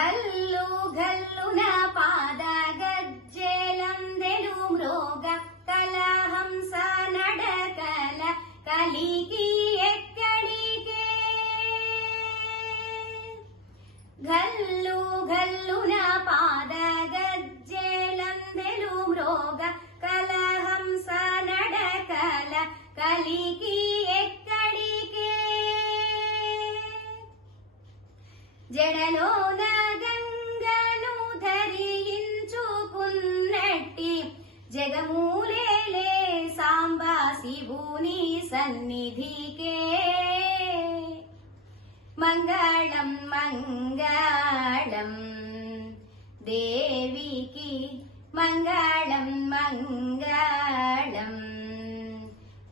ఘల్లు ఘల్లున పాదగజ్జెలందెలు మృగ కలహంస నడకల కలికి ఎక్కడికే ఘల్లు ఘల్లున పాదగజ్జెలందెలు మృగ కలహంస నడకల కలికి ఎక్కడికే జడలోన గంగను ధరించుకున్నట్టి జగమూలేలే సాంబా శివుని సన్నిధికే మంగళం మంగళం దేవికి మంగళం మంగళం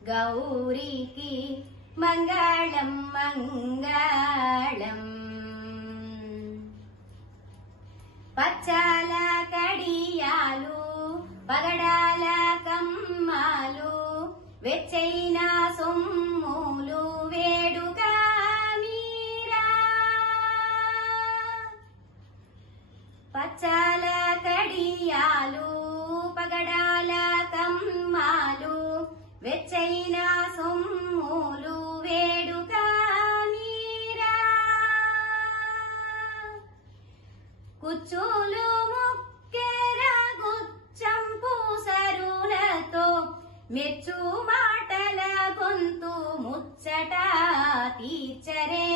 గౌరికి మంగళం మంగళం పచ్చాల కడియాలు పగడాల కమ్మాలు వెచ్చైన సొమ్ములు వేడుగా మీరా పచ్చాల కడియాలు పగడాల కమ్మాలు వెచ్చైన సొమ్ములు వేడుగా మీరా కుచ్చులు ముక్కెర గుచ్చం పూసరులతో మెచ్చు మాటల గొంతు ముచ్చట తీర్చరే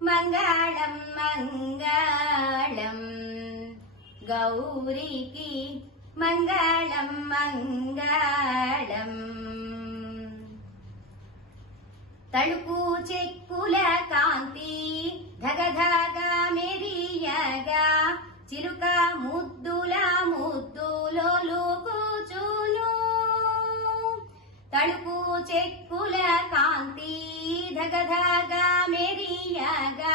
మంగళం మంగళం గౌరికి మంగళం మంగళం తలుపు చెక్కుల కాంతి ధగధగ మెరియగా చిలుక ముద్దుల ముద్దులో కూచును తలుపు చెక్కుల కాంతి ధగధగ మెరియగా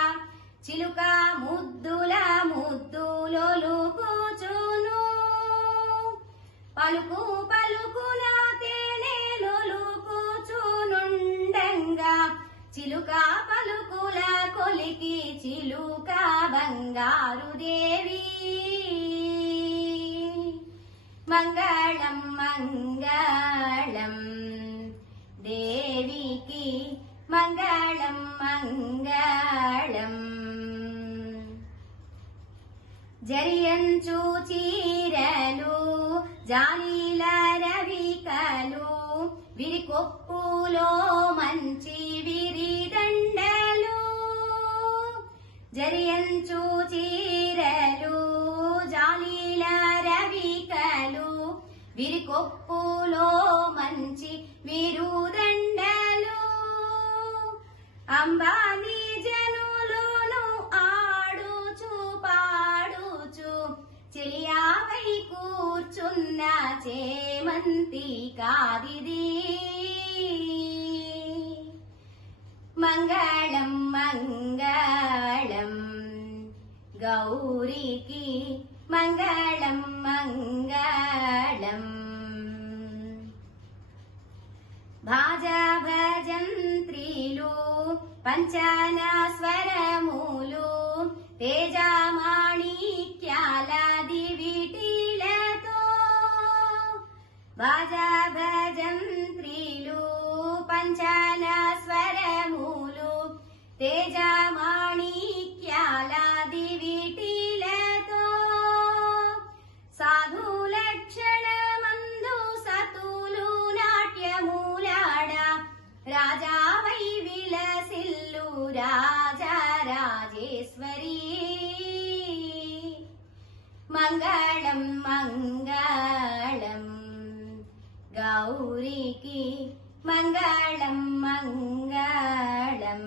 చిలుక ముద్దుల ముద్దులో కూచును పలుకు పలుకున తేనెలు కూచునుండంగా చిలుక పలుకుల కొలికి చిలుక బంగారు దేవి మంగళం మంగళం దేవికి మంగళం మంగళం జరియంచు చీరలు జాలీల రవికలు విరికొప్పులో మంచి విరిదండలు జరియంచు చీరలు జాలీల రవికలు విరికొప్పులో మంచి విరుదండలు అంబానీ జనులును ఆడుచు పాడుచు చెలియాపై కూర్చున్న చేమంతి కాదిది మంగళం మంగళం గౌరికి మంగళం మంగళం భాజా భజంత్రీలు పంచన స్వరములు తేజమాణిక్యాల దివిటీలతో భాజా భజంత్రీలు పంచన స్వరములు తేజమాణిక్యాల దివిటీలతో సాధు లక్షణమందు సతులు నాట్యమూలాడ రాజావై విలసిల్లు రాజా రాజేశ్వరి మంగళం మంగళం గౌరికి మంగళం మంగళం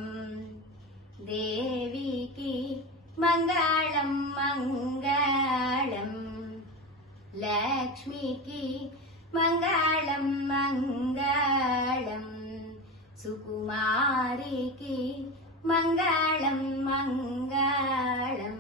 దేవికి మంగళం మంగళం లక్ష్మికి మంగళం మంగళం సుకుమారికి మంగళం మంగళం